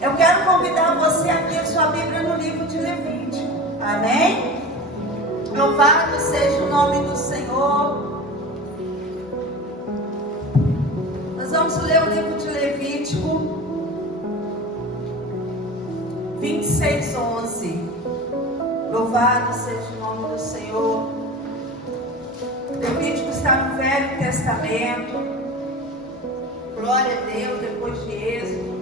Eu quero convidar você a abrir sua Bíblia no livro de Levítico. Amém? Louvado seja o nome do Senhor. Nós vamos ler o livro de Levítico 26:11. Louvado seja o nome do Senhor. Levítico está no Velho Testamento. Glória a Deus, depois de Êxodo.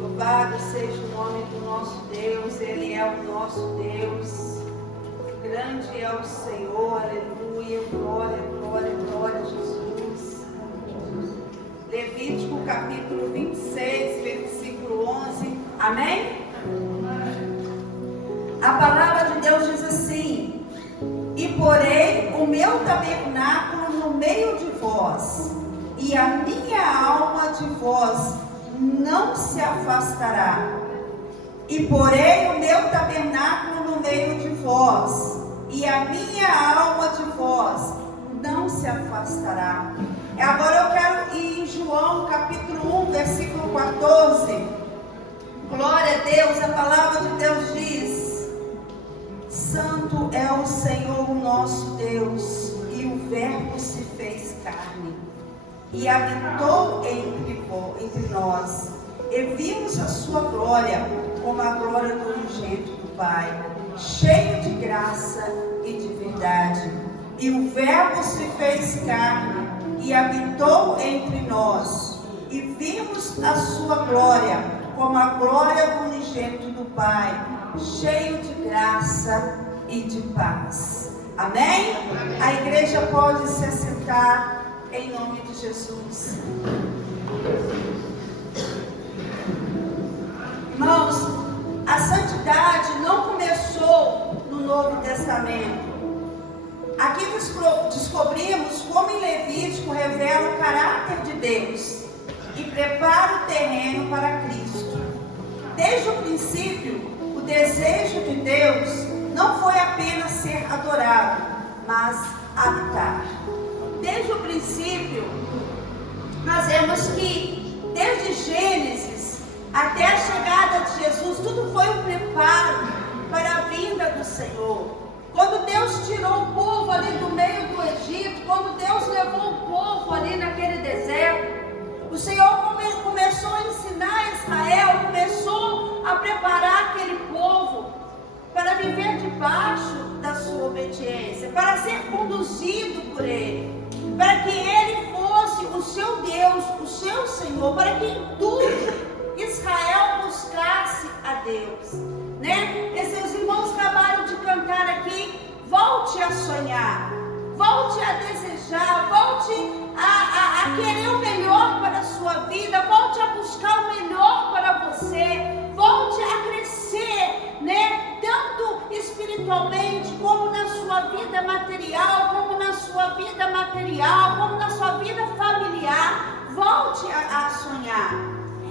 Louvado seja o nome do nosso Deus. Ele é o nosso Deus. Grande é o Senhor. Aleluia. Glória, glória, glória a Jesus. Levítico capítulo 26, versículo 11. Amém? A palavra de Deus diz assim: e porei o meu tabernáculo no meio de vós, e a minha alma de vós não se afastará. E porei o meu tabernáculo no meio de vós, e a minha alma de vós não se afastará. Agora eu quero ir em João capítulo 1, versículo 14. Glória a Deus, a palavra de Deus diz: Santo é o Senhor nosso Deus, e o Verbo se fez carne, e habitou entre nós, e vimos a sua glória, como a glória do unigênito do Pai, cheio de graça e de verdade. E o Verbo se fez carne, e habitou entre nós, e vimos a sua glória, como a glória do unigênito do Pai, cheio de graça e de paz. Amém? A igreja pode se assentar em nome de Jesus. Irmãos, a santidade não começou no Novo Testamento. Aqui descobrimos como em Levítico revela o caráter de Deus e prepara o terreno para Cristo. Desde o princípio, o desejo de Deus não foi apenas ser adorado, mas habitar. Desde o princípio, nós vemos que desde Gênesis até a chegada de Jesus, tudo foi um preparo para a vinda do Senhor. Quando Deus tirou o povo ali do meio do Egito, quando Deus levou o povo ali naquele deserto, o Senhor começou a ensinar Israel, começou a preparar aquele povo para viver debaixo da sua obediência, para ser conduzido por Ele, para que Ele fosse o seu Deus, o seu Senhor, para que em tudo Israel buscasse a Deus, né? E seus irmãos acabaram de cantar aqui: volte a sonhar, volte a desejar, volte a querer o melhor para a sua vida, volte a buscar o melhor para você, volte a crescer, né? Tanto espiritualmente, como na sua vida material, como na sua vida familiar. Volte a sonhar.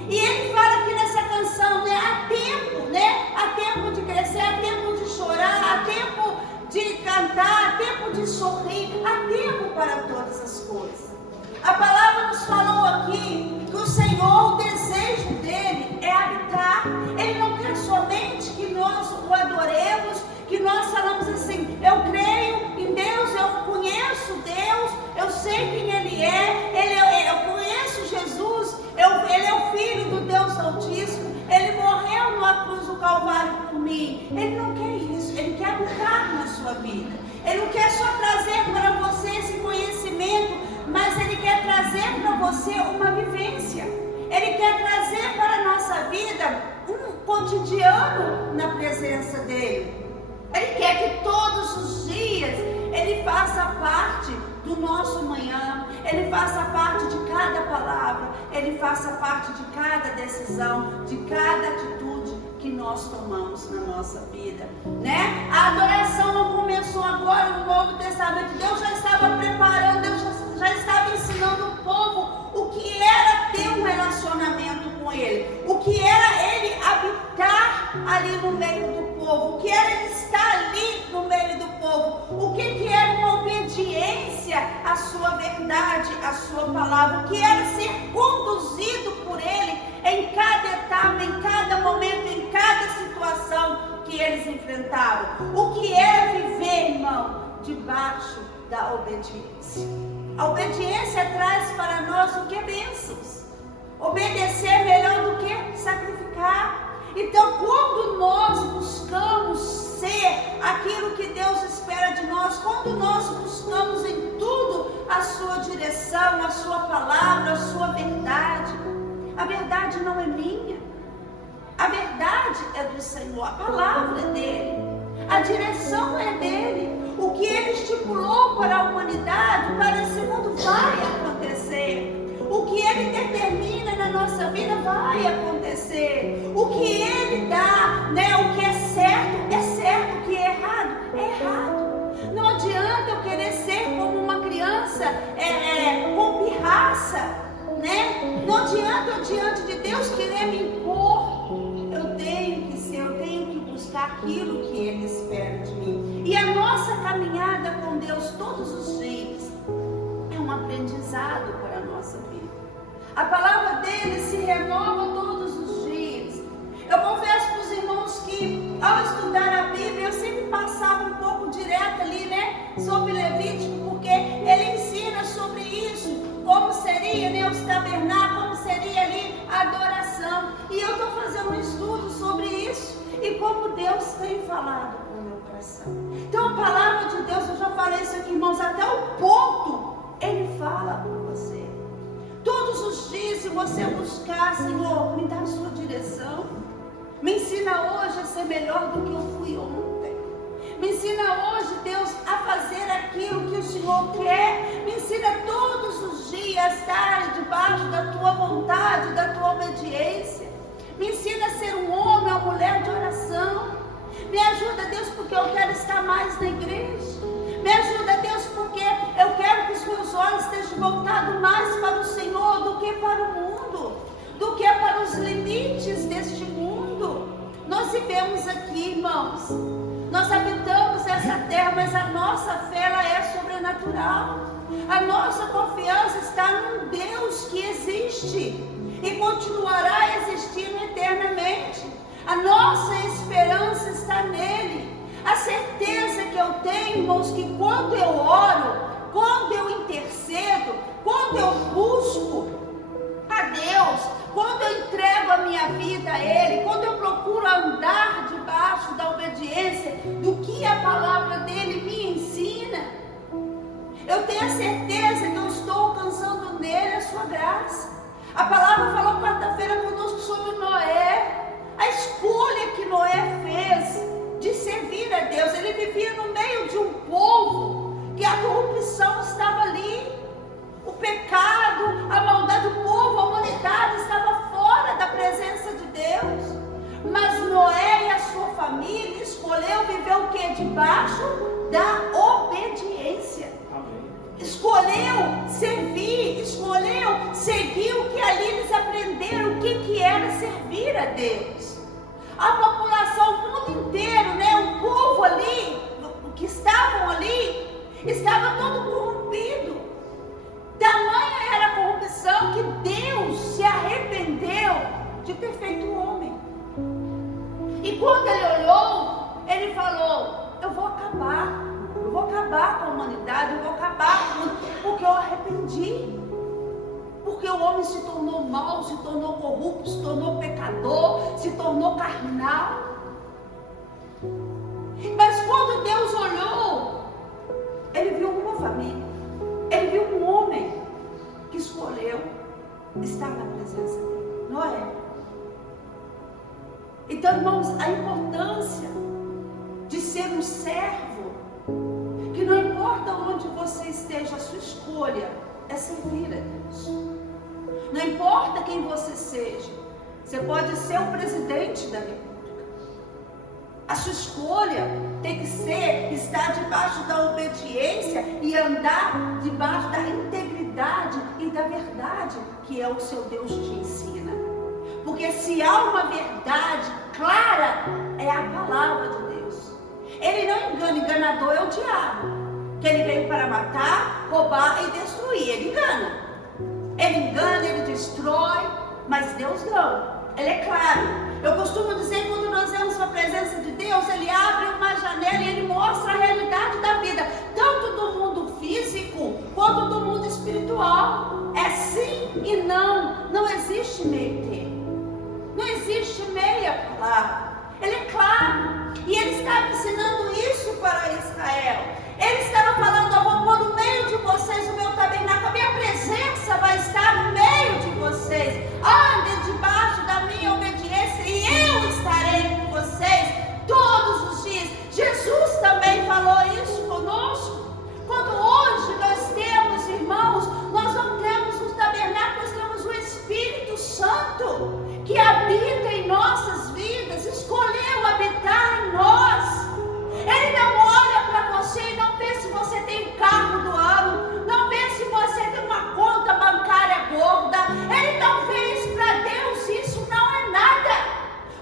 E ele fala aqui nessa canção, né? Há tempo, né? Há tempo de crescer, há tempo de chorar, há tempo de cantar, há tempo de sorrir, há tempo para todas as coisas. A palavra nos falou aqui que o Senhor, o desejo dele é habitar. Ele não quer somente que nós o adoremos, que nós falamos assim: eu creio em Deus, eu conheço Deus, eu sei quem Ele é, eu conheço Jesus, Ele é o Filho do Deus Altíssimo, Ele morreu na cruz do Calvário por mim. Ele não quer isso, Ele quer habitar na sua vida. Ele não quer só trazer para você esse conhecimento, mas Ele quer trazer para você uma vivência. Ele quer trazer para a nossa vida um cotidiano na presença dEle. Ele quer que todos os dias Ele faça parte do nosso manhã, Ele faça parte de cada palavra, Ele faça parte de cada decisão, de cada atitude que nós tomamos na nossa vida, né? A adoração não começou agora no Novo Testamento. Deus já estava preparando, Deus já estava ensinando o povo o que era ter um relacionamento com Ele, o que era Ele habitar ali no meio do povo, o que era Ele estar ali no meio do povo, o que era uma obediência à sua verdade, à sua palavra, o que era ser enfrentaram. O que é viver, irmão, debaixo da obediência? A obediência traz para nós o que? Bênçãos. Obedecer é melhor do que sacrificar. Então, quando nós buscamos ser aquilo que Deus espera de nós, quando nós buscamos em tudo a sua direção, a sua palavra, a sua verdade, a verdade não é minha, a verdade é do Senhor, a palavra é dele, a direção é dele, o que ele estipulou para a humanidade, para esse mundo vai acontecer. O que ele determina na nossa vida vai acontecer. O que ele dá, né? O que é certo. O que é errado. Não adianta eu querer ser como uma criança com pirraça, né? Não adianta eu diante de Deus querer me impor. Eu tenho que buscar aquilo que ele espera de mim. E a nossa caminhada com Deus todos os dias é um aprendizado para a nossa vida. A palavra dele se renova todos os dias. Eu confesso para os irmãos que ao estudar a Bíblia eu sempre passava um pouco direto ali, né, sobre Levítico, porque ele ensina sobre isso, como seria, né, os tabernáculos, como seria ali a adoração. E eu estou fazendo um estudo sobre isso e como Deus tem falado com o meu coração. Então a palavra de Deus, eu já falei isso aqui, irmãos, até o ponto ele fala com você. Todos os dias, se você buscar, Senhor, me dá a sua direção. Me ensina hoje a ser melhor do que eu fui ontem. Me ensina hoje, Deus, a fazer aquilo que o Senhor quer. Me ensina todos os dias a estar debaixo da tua vontade, da tua obediência. Me ensina a ser um homem ou mulher de oração. Me ajuda, Deus, porque eu quero estar mais na igreja. Me ajuda, Deus, porque eu quero que os meus olhos estejam voltados mais para o Senhor do que para o mundo, do que para os limites deste mundo. Nós vivemos aqui, irmãos, nós habitamos essa terra, mas a nossa fé ela é sobrenatural. A nossa confiança está num Deus que existe e continuará existindo eternamente. A nossa esperança está nele. A certeza que eu tenho, irmãos, que quando eu oro, quando eu intercedo, quando eu busco a Deus, quando eu entrego a minha vida a Ele, quando eu procuro andar debaixo da obediência do que a palavra dele me ensina, eu tenho a certeza que eu estou alcançando nele a sua graça. A palavra falou quarta-feira conosco sobre Noé, a escolha que Noé fez de servir a Deus. Ele vivia no meio de um povo que a corrupção estava ali, o pecado, a maldade do povo, a humanidade estava fora da presença de Deus. Mas Noé e a sua família escolheu viver o que? Debaixo da obediência. Escolheu servir, escolheu seguir o que ali eles aprenderam, o que era servir a Deus. A população, o mundo inteiro, né, o povo ali, que estavam ali, estava todo corrompido. Tamanha era a corrupção que Deus se arrependeu de ter feito o homem. E quando ele olhou, ele falou: eu vou acabar com a humanidade, eu vou acabar com o mundo, porque eu arrependi. Porque o homem se tornou mau, se tornou corrupto, se tornou pecador, se tornou carnal. Mas quando Deus olhou, ele viu uma família, ele viu um homem que escolheu estar na presença dele, Noé. Então, irmãos, a importância de ser um servo, que não importa onde você esteja, a sua escolha é servir a Deus. Não importa quem você seja, você pode ser o presidente da República. A sua escolha tem que ser estar debaixo da obediência e andar debaixo da integridade e da verdade que é o seu Deus te ensina. Porque se há uma verdade clara, é a palavra de Deus. Ele não engana, enganador é o diabo, que ele veio para matar, roubar e destruir. Ele engana, ele destrói, mas Deus não. Ele é claro. Eu costumo dizer, quando nós vemos a presença de Deus, Ele abre uma janela e Ele mostra a realidade da vida, tanto do mundo físico, quanto do mundo espiritual. É sim e não. Não existe meio termo. Não existe meia palavra. Ele é claro. E Ele estava ensinando isso para Israel. Ele estava falando: eu vou pôr no meio de vocês o meu tabernáculo, a minha presença vai estar no meio de vocês. Andem debaixo da minha obediência e eu estarei com vocês todos os dias. Jesus também falou isso conosco. Quando hoje nós temos, irmãos, nós não temos um tabernáculo, nós temos o Espírito Santo que habita em nossas vidas, escolheu habitar em nós. Ele não olha para você e não vê se você tem um carro do ano, não vê se você tem uma conta bancária gorda. Ele não vê isso. Para Deus isso não é nada,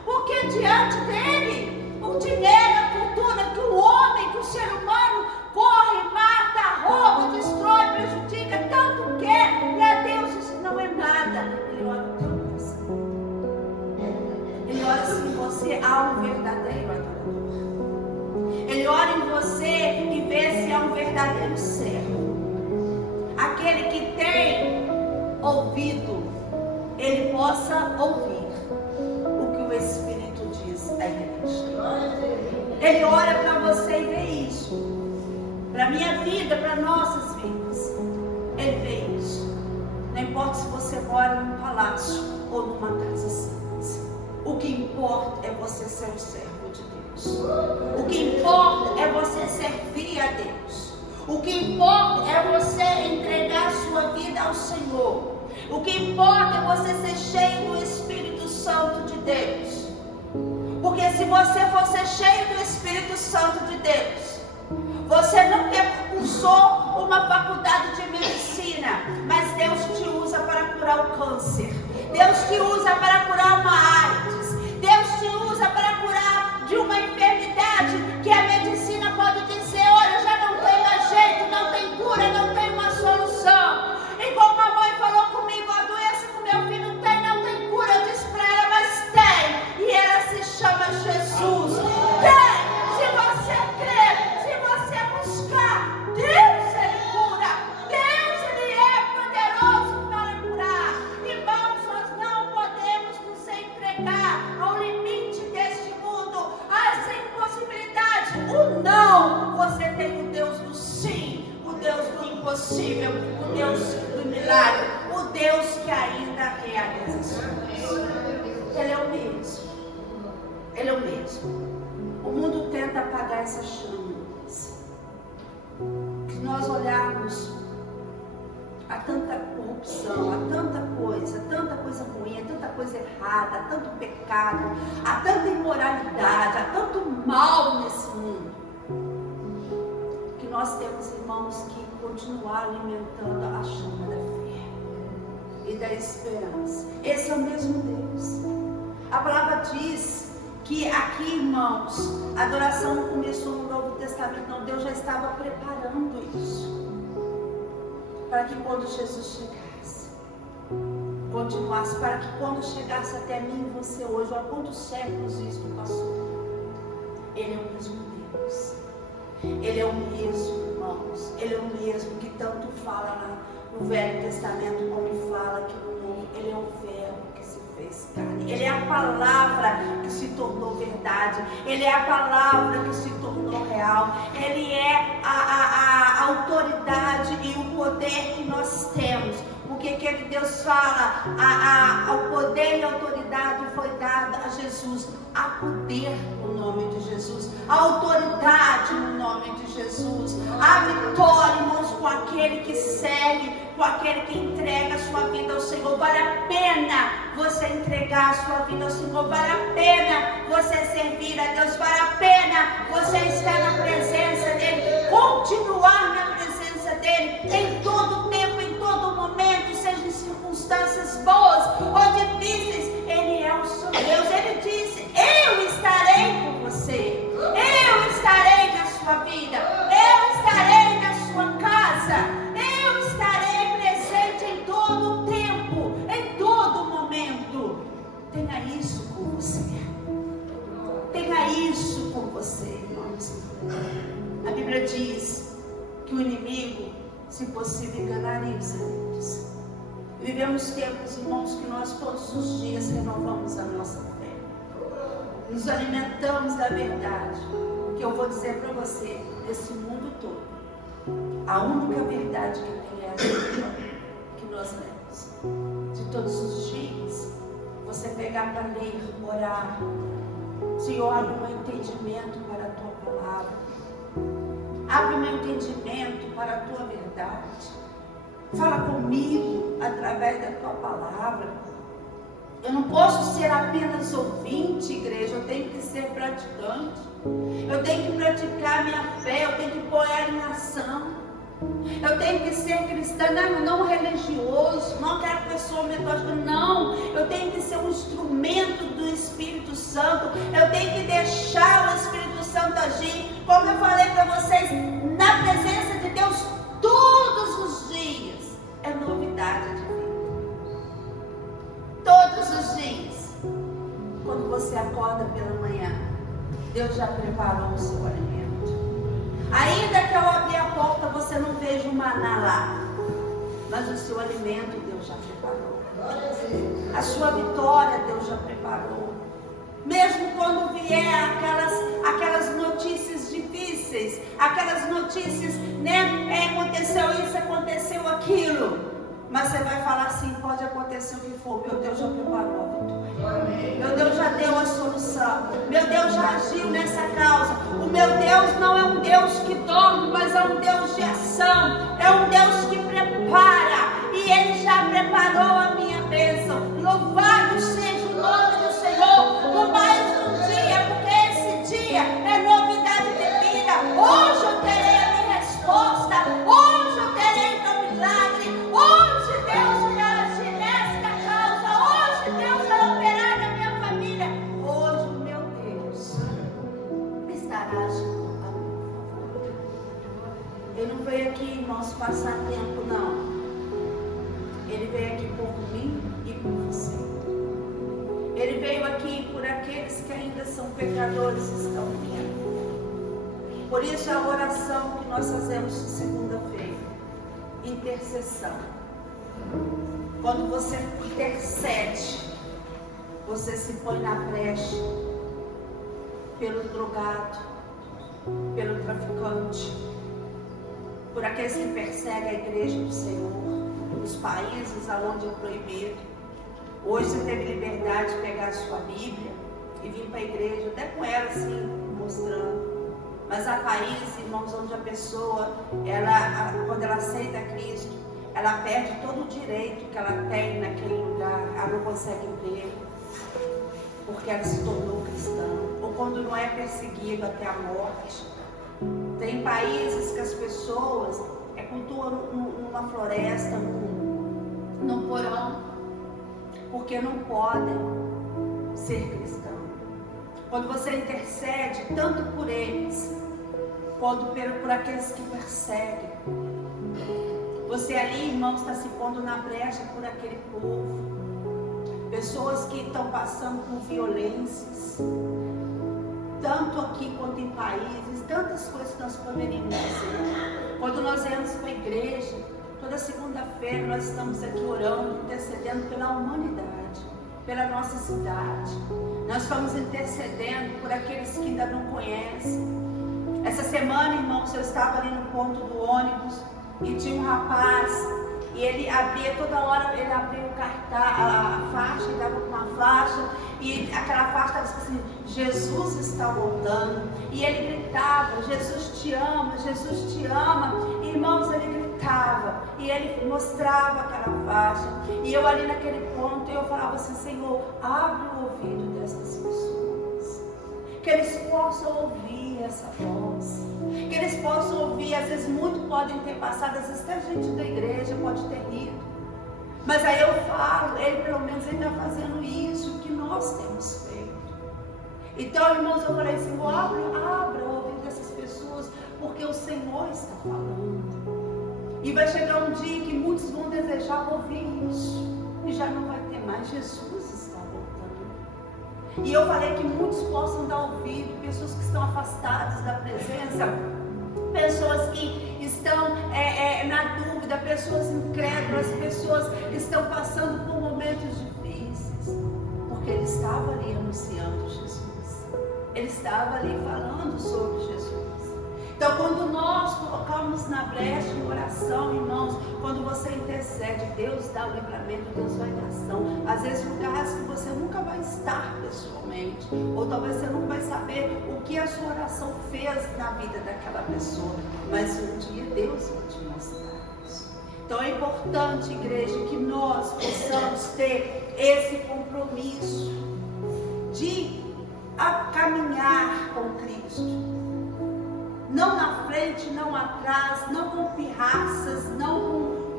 porque diante dele o dinheiro, a cultura que o homem, que o ser humano corre, mata, rouba, destrói, prejudica, tanto quer, para Deus isso não é nada. Ele olha o teu coração, ele olha se em você há um verdadeiro adorador. Ele olha em você e vê se é um verdadeiro servo. Aquele que tem ouvido, ele possa ouvir o que o Espírito diz à igreja. Ele olha para você e vê isso. Para a minha vida, para nossas vidas. Ele vê isso. Não importa se você mora num palácio ou numa casa simples. O que importa é você ser um servo de Deus. O que importa é você servir a Deus. O que importa é você entregar a sua vida ao Senhor. O que importa é você ser cheio do Espírito Santo de Deus. Porque se você for ser cheio do Espírito Santo de Deus, você não cursou uma faculdade de medicina, mas Deus te usa para curar o câncer. Deus te usa para curar uma AIDS. Deus te usa para curar de uma enfermidade que a medicina pode dizer: olha, já não tem mais jeito, não tem cura, não tem uma solução. E como a mãe falou comigo, a doença que o meu filho tem não tem cura, eu disse para ela: mas tem, e ela se chama Jesus. Tem, se você crer, se você buscar, Deus ele cura, Deus ele é poderoso para curar. Irmãos, nós não podemos nos entregar ao limite deste mundo, às impossibilidades. O não, você tem o Deus do sim, o Deus do impossível, o Deus do milagre, o Deus que ainda realiza as coisas. Ele é o mesmo. Ele é o mesmo. O mundo tenta apagar essa chama. Se nós olharmos há tanta corrupção, há tanta coisa ruim, há tanta coisa errada, há tanto pecado, há tanta imoralidade, há tanto mal nesse mundo, que nós temos, irmãos, que continuar alimentando a chama da fé e da esperança. Esse é o mesmo Deus. A palavra diz que aqui, irmãos, a adoração não começou no Novo Testamento, não. Deus já estava preparando isso para que quando Jesus chegasse, continuasse, para que quando chegasse até mim e você hoje, olha quantos séculos isso passou. Ele é o mesmo Deus. Ele é o mesmo, irmãos. Ele é o mesmo que tanto fala no Velho Testamento como fala aqui no Novo. Ele é o Verbo que se fez carne. Ele é a palavra que se tornou verdade. Ele é a palavra que se tornou real. Ele é a autoridade e o poder que nós temos. Porque que Deus fala? O poder e a autoridade foi dada a Jesus. Há poder no nome de Jesus. Há autoridade no nome de Jesus. Há vitória, irmãos, com aquele que serve, com aquele que entrega a sua vida ao Senhor. Vale a pena você entregar a sua vida ao Senhor. Vale a pena você servir a Deus. Vale a pena você estar na presença dEle. Continuar na presença dEle em todo tempo, em todo momento, seja em circunstâncias boas ou difíceis. Ele é o seu Deus. Ele disse: eu estarei com você. Eu estarei na sua vida. Eu estarei na sua casa. Eu estarei presente em todo o tempo, em todo momento. Tenha isso com você. Vivemos tempos, irmãos, que nós todos os dias renovamos a nossa fé. Nos alimentamos da verdade. Que eu vou dizer para você, nesse mundo todo, a única verdade que tem é a que nós lemos. De todos os dias, você pegar para ler, orar. Senhor, abre o meu entendimento para a tua palavra. Abre o meu entendimento para a tua verdade. Fala comigo através da tua palavra. Eu não posso ser apenas ouvinte, igreja. Eu tenho que ser praticante. Eu tenho que praticar minha fé. Eu tenho que pôr ela em ação. Eu tenho que ser cristã, não religioso, não aquela pessoa metódica, não. Eu tenho que ser um instrumento do Espírito Santo. Eu tenho que deixar o Espírito Santo agir. Como eu falei para vocês, na presença de Deus, todos os dias é novidade de vida. Todos os dias. Quando você acorda pela manhã, Deus já preparou o seu alimento. Ainda que eu abrir a porta, você não veja o maná lá. Mas o seu alimento Deus já preparou. A sua vitória Deus já preparou. Mesmo quando vier aquelas notícias difíceis, aquelas notícias, né? Aconteceu isso, aconteceu aquilo. Mas você vai falar assim, pode acontecer o que for, meu Deus já preparou a vitória. Meu Deus já deu a solução. Meu Deus já agiu nessa causa. O meu Deus não é um Deus que dorme, mas é um Deus de ação. É um Deus que prepara. E Ele já preparou a minha bênção. Louvado seja o nome do Senhor. No mais um dia, porque esse dia é novidade de vida. Hoje eu terei a minha resposta. Hoje eu terei meu milagre. Hoje Deus vai agir nesta causa. Hoje Deus vai operar na minha família. Hoje o meu Deus estará agindo a meu favor. Ele não veio aqui, irmãos, passar tempo, não. Ele veio aqui por mim e por você. Ele veio aqui por aqueles que ainda são pecadores e estão vindo. Por isso a oração que nós fazemos segunda-feira, intercessão. Quando você intercede, você se põe na brecha pelo drogado, pelo traficante, por aqueles que perseguem a igreja do Senhor, nos países onde é proibido. Hoje você teve liberdade de pegar a sua Bíblia e vir para a igreja, até com ela assim, mostrando. Mas há países, irmãos, onde a pessoa, quando ela aceita Cristo, ela perde todo o direito que ela tem naquele lugar. Ela não consegue emprego, porque ela se tornou cristã. Ou quando não é perseguido até a morte. Tem países que as pessoas cultuam numa floresta, num porão, porque não podem ser cristãos. Quando você intercede, tanto por eles, quanto por aqueles que perseguem, você ali, irmão, está se pondo na brecha por aquele povo. Pessoas que estão passando por violências, tanto aqui quanto em países, tantas coisas que nós poderíamos fazer. Quando nós viemos para a igreja, toda segunda-feira nós estamos aqui orando, intercedendo pela humanidade, pela nossa cidade. Nós estamos intercedendo por aqueles que ainda não conhecem. Essa semana, irmãos, eu estava ali no ponto do ônibus e tinha um rapaz, e ele abria toda hora, ele abria o cartaz, a faixa, ele dava com uma faixa, e aquela faixa estava assim, Jesus está voltando. E ele gritava, Jesus te ama, Jesus te ama. E, irmãos, ele gritava, e ele mostrava aquela faixa. E eu ali naquele ponto, eu falava assim, Senhor, abre o ouvido dessas pessoas, que eles possam ouvir essa voz, que eles possam ouvir. Às vezes muitos podem ter passado, às vezes até gente da igreja pode ter rido, mas aí eu falo, ele pelo menos ele está fazendo isso que nós temos feito. Então, irmãos, eu falei, Senhor, abra o ouvido dessas pessoas, porque o Senhor está falando. E vai chegar um dia que muitos vão desejar ouvir isso, e já não vai ter mais. Jesus está voltando. E eu falei que muitos possam dar ouvido, pessoas que estão afastadas da presença, pessoas que estão na dúvida, dúvida, pessoas incrédulas, pessoas que estão passando por momentos difíceis, porque Ele estava ali anunciando Jesus, Ele estava ali falando sobre Jesus. Então, quando nós colocamos na brecha em oração, irmãos, quando você intercede, Deus dá o livramento, Deus vai em ação. Às vezes, lugares que você nunca vai estar pessoalmente, ou talvez você nunca vai saber o que a sua oração fez na vida daquela pessoa, mas um dia Deus vai te mostrar isso. Então, é importante, igreja, que nós possamos ter esse compromisso de caminhar com Cristo. Não na frente, não atrás, não com pirraças, não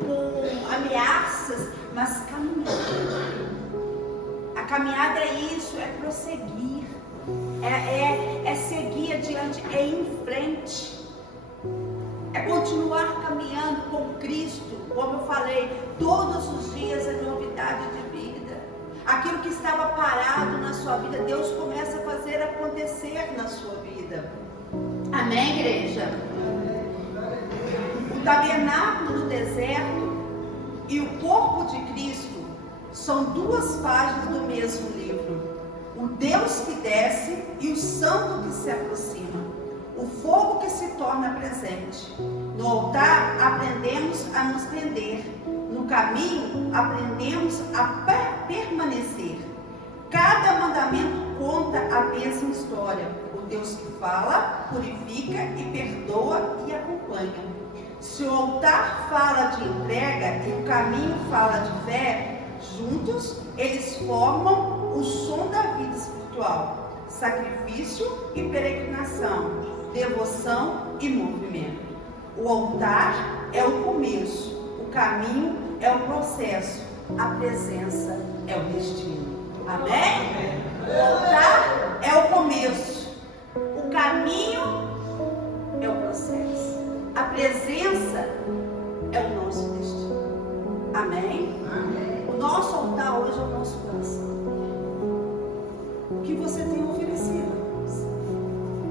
com ameaças, mas caminhando. A caminhada é isso, é prosseguir, é seguir adiante, é ir em frente, é continuar caminhando com Cristo. Como eu falei, todos os dias é novidade de vida. Aquilo que estava parado na sua vida, Deus começa a fazer acontecer na sua vida. Amém, igreja? O tabernáculo no deserto e o corpo de Cristo são duas páginas do mesmo livro. O Deus que desce e o santo que se aproxima. O fogo que se torna presente. No altar aprendemos a nos render. No caminho aprendemos a permanecer. Cada mandamento conta a mesma história. Deus que fala, purifica e perdoa e acompanha. Se o altar fala de entrega e o caminho fala de fé, juntos eles formam o som da vida espiritual, sacrifício e peregrinação, devoção e movimento. O altar é o começo, o caminho é o processo, a presença é o destino. Amém? O altar é o começo. O caminho é o processo. A presença é o nosso destino. Amém? Amém. O nosso altar hoje é o nosso coração. O que você tem oferecido?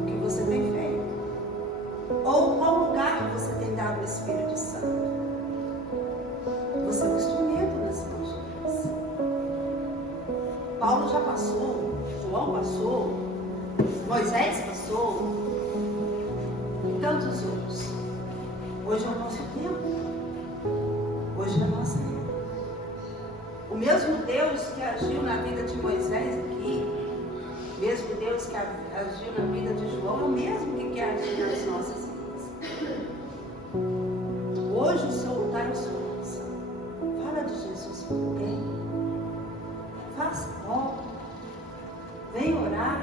O que você tem feito? Ou qual lugar você tem dado ao Espírito Santo? Você é um instrumento nas mãos de Deus. Paulo já passou, João passou, Moisés passou, e tantos outros. Hoje é o nosso tempo. Hoje é a nossa era. O mesmo Deus que agiu na vida de Moisés aqui, o mesmo Deus que agiu na vida de João, é o mesmo que quer agir nas nossas vidas. Hoje o seu altar é o seu coração. Fala de Jesus para alguém. Faça obra. Venha orar.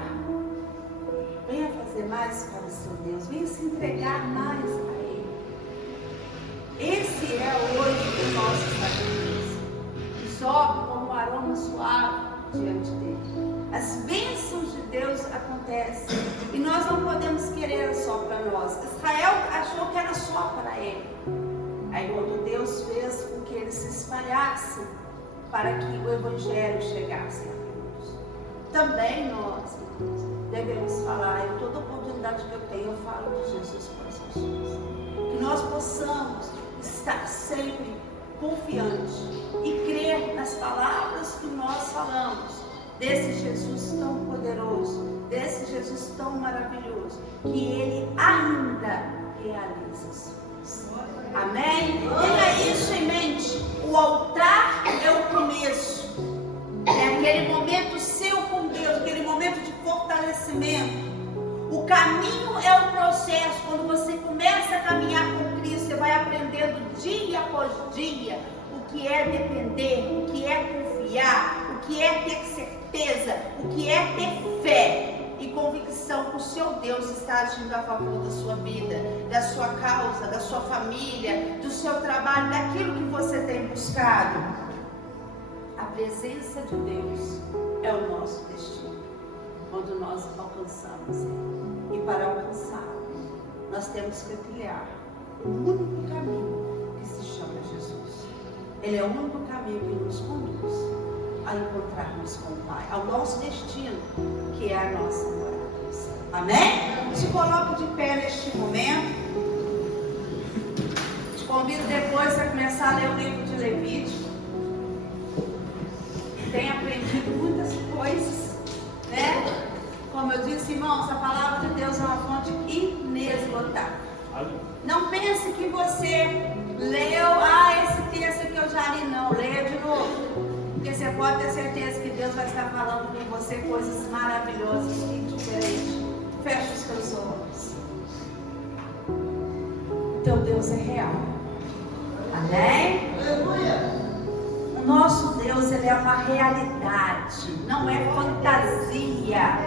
Venha fazer mais para o seu Deus. Venha se entregar mais a Ele. Esse é hoje o nosso sacrifício. Que sobe como um aroma suave diante dele. As bênçãos de Deus acontecem. E nós não podemos querer só para nós. Israel achou que era só para ele. Aí quando Deus fez com que eles se espalhassem para que o Evangelho chegasse a todos. Também nós devemos falar, em toda oportunidade que eu tenho, eu falo de Jesus para as pessoas. Que nós possamos estar sempre confiantes e crer nas palavras que nós falamos, desse Jesus tão poderoso, desse Jesus tão maravilhoso, que Ele ainda realiza as coisas. Amém? Tenha isso em mente. O altar é o começo. É aquele momento seu com Deus, aquele momento de fortalecimento. O caminho é o processo. Quando você começa a caminhar com Cristo, você vai aprendendo dia após dia o que é depender, o que é confiar, o que é ter certeza, o que é ter fé e convicção que o seu Deus está agindo a favor da sua vida, da sua causa, da sua família, do seu trabalho, daquilo que você tem buscado. A presença de Deus é o nosso destino, quando nós alcançamos Ele. E para alcançá-lo, nós temos que trilhar o único caminho que se chama Jesus. Ele é o único caminho que nos conduz a encontrarmos com o Pai, ao nosso destino, que é a nossa morada. Amém? Se coloque de pé neste momento. Convido depois a começar a ler o livro de Levítico. Tenho aprendido muitas coisas, né? Como eu disse, irmãos, a palavra de Deus é uma fonte inesgotável. Não pense que você leu, esse texto que eu já li, não, leia de novo. Porque você pode ter certeza que Deus vai estar falando com você coisas maravilhosas e diferentes. Feche os teus olhos. O teu Deus é real. Amém? Aleluia. O nosso Deus, ele é uma realidade, não é fantasia,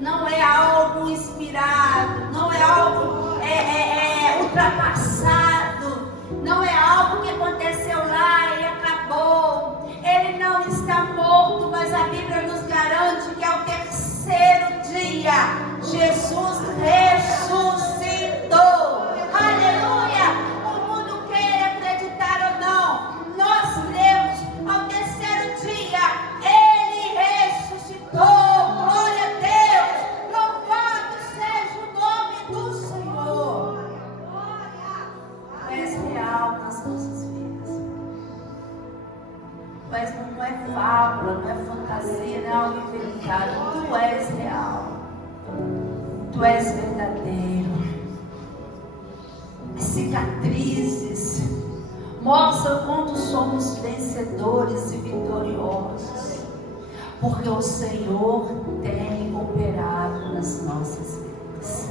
não é algo inspirado, não é algo ultrapassado, não é algo que aconteceu lá e acabou. Ele não está morto, mas a Bíblia nos garante que ao terceiro dia Jesus ressuscitou. Aleluia! O mundo quer acreditar ou não, nós cremos. Ao terceiro dia Ele ressuscitou. Glória a Deus! Louvado seja o nome do Senhor. Tu és real nas nossas vidas. Mas não é fábula, não é fantasia, não é algo inventado. Tu és real. Tu és verdadeiro. As cicatrizes mostram quanto somos vencedores e vitoriosos, porque o Senhor tem operado nas nossas vidas.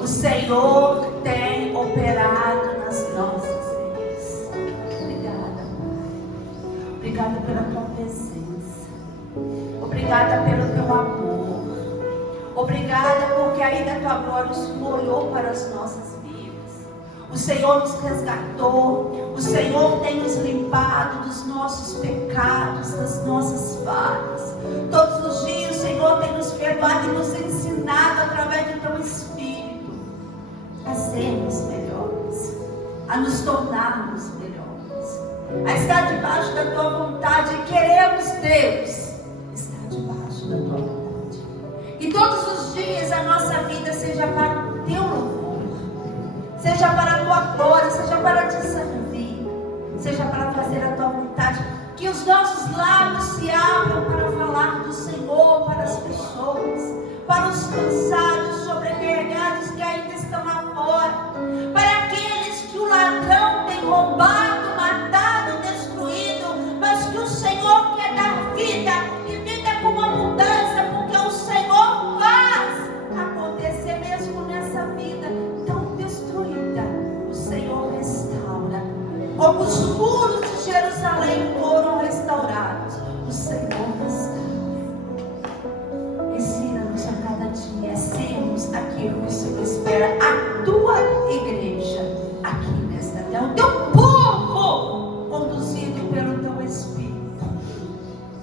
O Senhor tem operado nas nossas vidas. Obrigada, Pai. Obrigada pela tua presença. Obrigada pelo teu amor. Obrigada porque aí da tua glória o Senhor olhou para as nossas vidas. O Senhor nos resgatou. O Senhor tem nos limpado dos nossos pecados, das nossas falhas. Todos os dias o Senhor tem nos perdoado e nos ensinado através do teu Espírito a sermos melhores, a nos tornarmos melhores, a estar debaixo da tua vontade. E queremos, Deus, estar debaixo da tua vontade. E todos os dias a nossa vida seja para o teu louvor, seja para a tua glória, seja para te servir, seja para fazer a tua vontade. Que os nossos lábios se abram para falar do Senhor para as pessoas, para os cansados, sobrecarregados que ainda estão lá fora, para aqueles que o ladrão tem roubado, matado, destruído, mas que o Senhor quer dar vida e vida com abundância, porque o Senhor faz acontecer mesmo nessa vida tão destruída. O Senhor restaura, como os muros de Jerusalém foram restaurados. O Senhor restaura. Ensina-nos a cada dia sermos aquilo que o Senhor espera, a tua igreja aqui nesta terra, o teu povo conduzido pelo teu Espírito.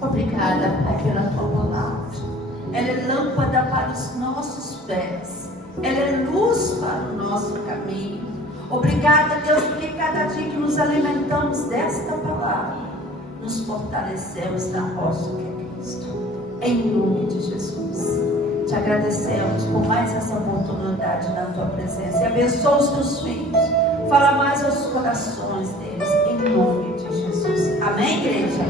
Obrigada, Pai, pela tua palavra. Ela é lâmpada para os nossos pés, ela é luz para o nosso caminho. Obrigada, Deus, porque cada dia que nos alimentamos desta palavra, nos fortalecemos na rocha que é Cristo. Em nome de Jesus, te agradecemos por mais essa oportunidade na tua presença. E abençoa os teus filhos. Fala mais aos corações deles, em nome de Jesus. Amém, igreja?